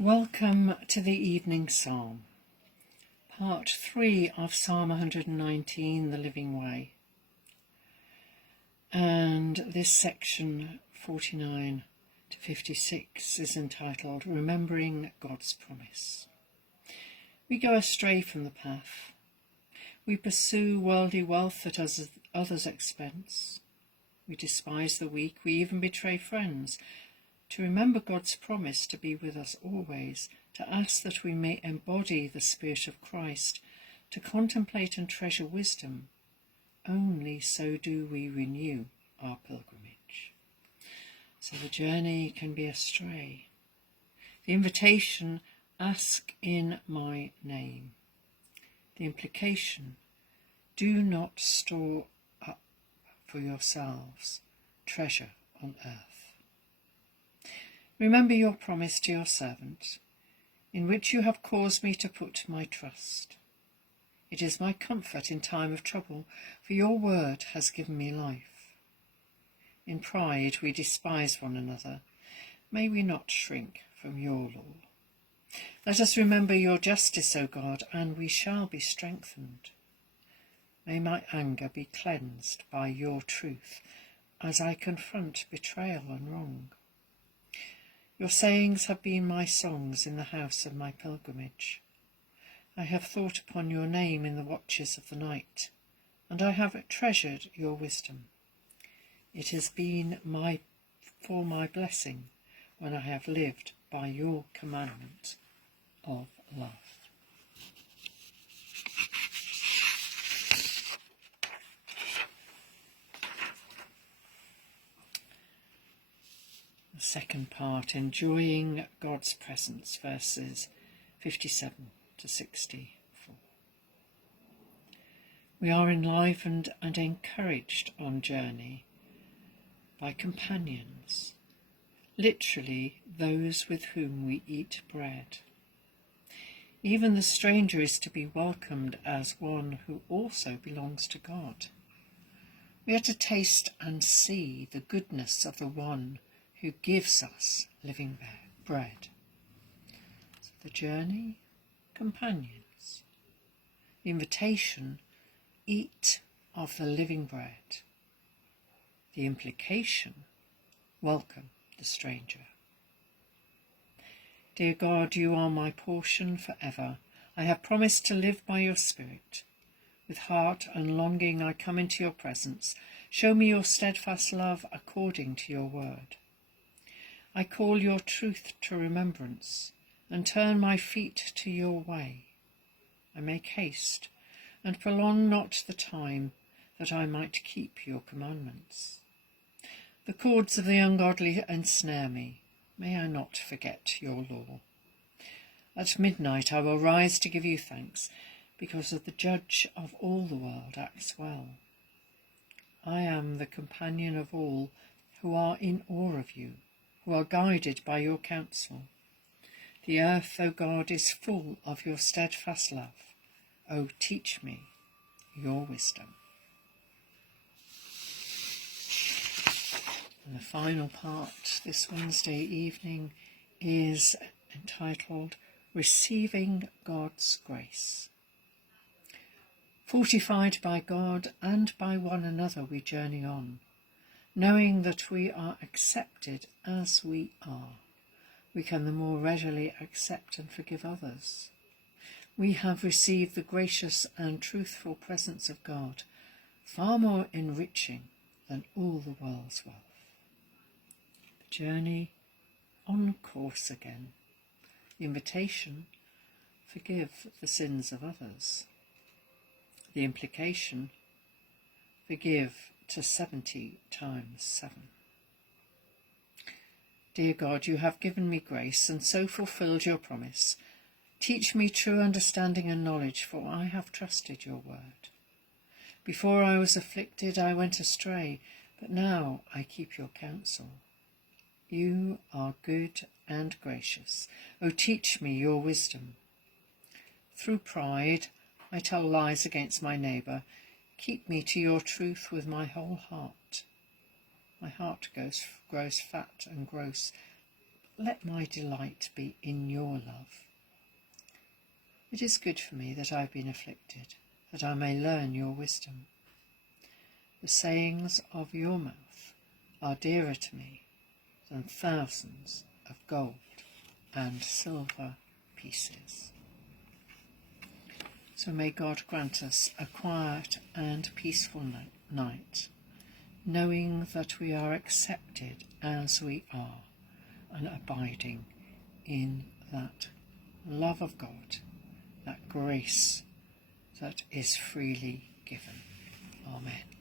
Welcome to the Evening Psalm, Part 3 of Psalm 119, The Living Way. And this section, 49 to 56, is entitled Remembering God's Promise. We go astray from the path. We pursue worldly wealth at others' expense. We despise the weak. We even betray friends. To remember God's promise to be with us always, to ask that we may embody the Spirit of Christ, to contemplate and treasure wisdom, only so do we renew our pilgrimage. So the journey can be astray. The invitation, ask in my name. The implication, do not store up for yourselves treasure on earth. Remember your promise to your servant, in which you have caused me to put my trust. It is my comfort in time of trouble, for your word has given me life. In pride we despise one another. May we not shrink from your law. Let us remember your justice, O God, and we shall be strengthened. May my anger be cleansed by your truth, as I confront betrayal and wrong. Your sayings have been my songs in the house of my pilgrimage. I have thought upon your name in the watches of the night, and I have treasured your wisdom. It has been for my blessing when I have lived by your commandment of love. The second part, enjoying God's presence, verses 57 to 64. We are enlivened and encouraged on journey by companions, literally those with whom we eat bread. Even the stranger is to be welcomed as one who also belongs to God. We are to taste and see the goodness of the one who gives us living bread. So the journey, companions. The invitation, eat of the living bread. The implication, welcome the stranger. Dear God, you are my portion forever. I have promised to live by your Spirit. With heart and longing I come into your presence. Show me your steadfast love according to your word. I call your truth to remembrance, and turn my feet to your way. I make haste, and prolong not the time, that I might keep your commandments. The cords of the ungodly ensnare me. May I not forget your law. At midnight I will rise to give you thanks, because of the Judge of all the world acts well. I am the companion of all who are in awe of you, who are guided by your counsel. The earth, O God, is full of your steadfast love. O teach me your wisdom. And the final part this Wednesday evening is entitled Receiving God's Grace. Fortified by God and by one another we journey on, knowing that we are accepted as we are. We can the more readily accept and forgive others. We have received the gracious and truthful presence of God, far more enriching than all the world's wealth. The journey on course again. The invitation, forgive the sins of others. The implication, forgive to 70 times 7. Dear God, you have given me grace and so fulfilled your promise. Teach me true understanding and knowledge, for I have trusted your word. Before I was afflicted, I went astray, but now I keep your counsel. You are good and gracious. O teach me your wisdom. Through pride, I tell lies against my neighbour. Keep me to your truth with my whole heart. My heart grows fat and gross let my delight be in your love. It is good for me that I have been afflicted, that I may learn your wisdom. The sayings of your mouth are dearer to me than thousands of gold and silver pieces. So may God grant us a quiet and peaceful night, knowing that we are accepted as we are and abiding in that love of God, that grace that is freely given. Amen.